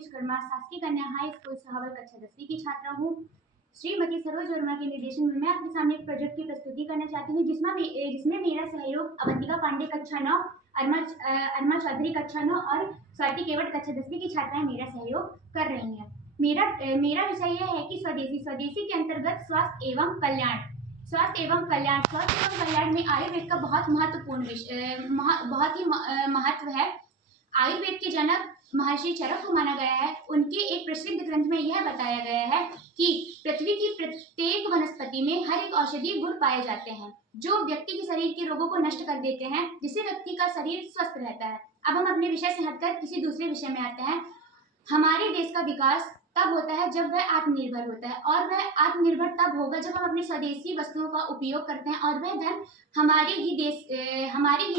विश्वकर्मा शासकीय कन्या high school सहावर कक्षा 10वीं की छात्रा हूँ। श्रीमती सरोज वर्मा के निर्देशन में मैं आपके सामने एक प्रोजेक्ट की प्रस्तुति करना चाहती हूँ, जिसमें मेरा सहयोग अवंतिका पांडे कक्षा 9, अरमा चौधरी कक्षा 9 और स्वाति केवट कक्षा 10वीं की छात्राएं मेरा सहयोग कर रही हैं। मेरा विषय यह है कि स्वदेशी के अंतर्गत स्वास्थ्य एवं कल्याण में आयुर्वेद का बहुत महत्वपूर्ण बहुत ही महत्व है। आयुर्वेद के जनक महर्षि चरक को माना गया है। उनके एक प्रसिद्ध ग्रंथ में यह बताया गया है कि पृथ्वी की प्रत्येक वनस्पति में हर एक औषधीय गुण पाए जाते हैं जो व्यक्ति के शरीर के रोगों को नष्ट कर देते हैं, जिससे व्यक्ति का शरीर स्वस्थ रहता है। अब हम अपने विषय से हटकर किसी दूसरे विषय में आते हैं। हमारे देश का विकास तब होता है जब वह आत्मनिर्भर होता है, और वह आत्मनिर्भर तब होगा जब हम अपनी स्वदेशी वस्तुओं का उपयोग करते हैं और वह धन हमारे ही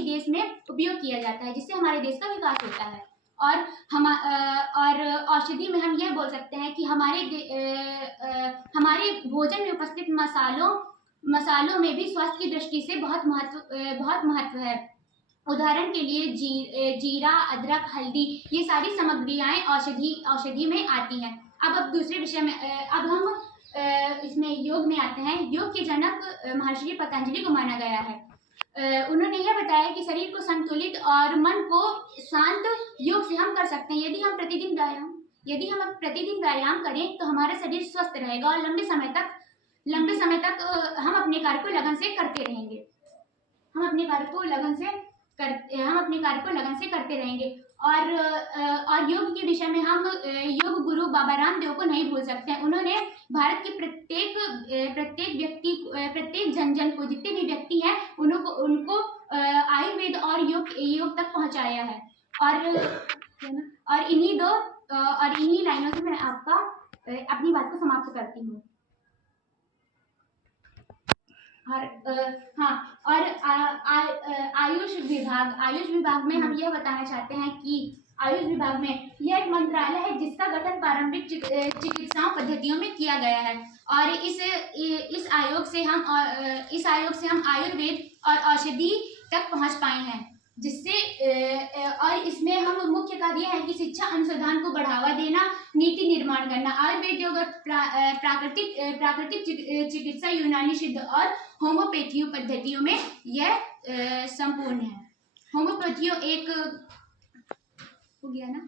देश में उपयोग किया जाता है, जिससे हमारे देश का विकास होता है। और औषधि में हम यह बोल सकते हैं कि हमारे भोजन में उपस्थित मसालों में भी स्वास्थ्य की दृष्टि से बहुत महत्व है। उदाहरण के लिए जीरा, अदरक, हल्दी, ये सारी सामग्रियां औषधि में आती हैं। अब दूसरे विषय में अब हम इसमें योग में आते हैं। योग के जनक महर्षि पतंजलि को माना गया है। उन्होंने यह बताया कि शरीर को संतुलित और मन को शांत योग से हम कर सकते हैं। यदि हम प्रतिदिन व्यायाम करें तो हमारा शरीर स्वस्थ रहेगा और लंबे समय तक हम अपने कार्य को लगन से करते रहेंगे। हम अपने कार्य को लगन से करते रहेंगे। और योग के विषय में हम योग गुरु बाबा रामदेव को नहीं भूल सकते हैं। उन्होंने भारत के प्रत्येक जन को, जितने भी व्यक्ति हैं, उनको आयुर्वेद और योग तक पहुंचाया है। और इन्हीं लाइनों से मैं अपनी बात को समाप्त करती हूँ। आयुष विभाग में हम यह बताना चाहते हैं कि आयुष विभाग में यह एक मंत्रालय है जिसका गठन पारंपरिक चिकित्सा पद्धतियों में किया गया है। और इस आयोग से हम आयुर्वेद और औषधि तक पहुंच पाए हैं, जिससे और इसमें हम मुख्य कार्य है कि शिक्षा अनुसंधान को बढ़ावा देना, नीति निर्माण करना। आयुर्वेद योग और प्राकृतिक चिकित्सा, यूनानी सिद्ध और होम्योपैथी पद्धतियों में यह संपूर्ण है। होम्योपैथी एक हो गया ना।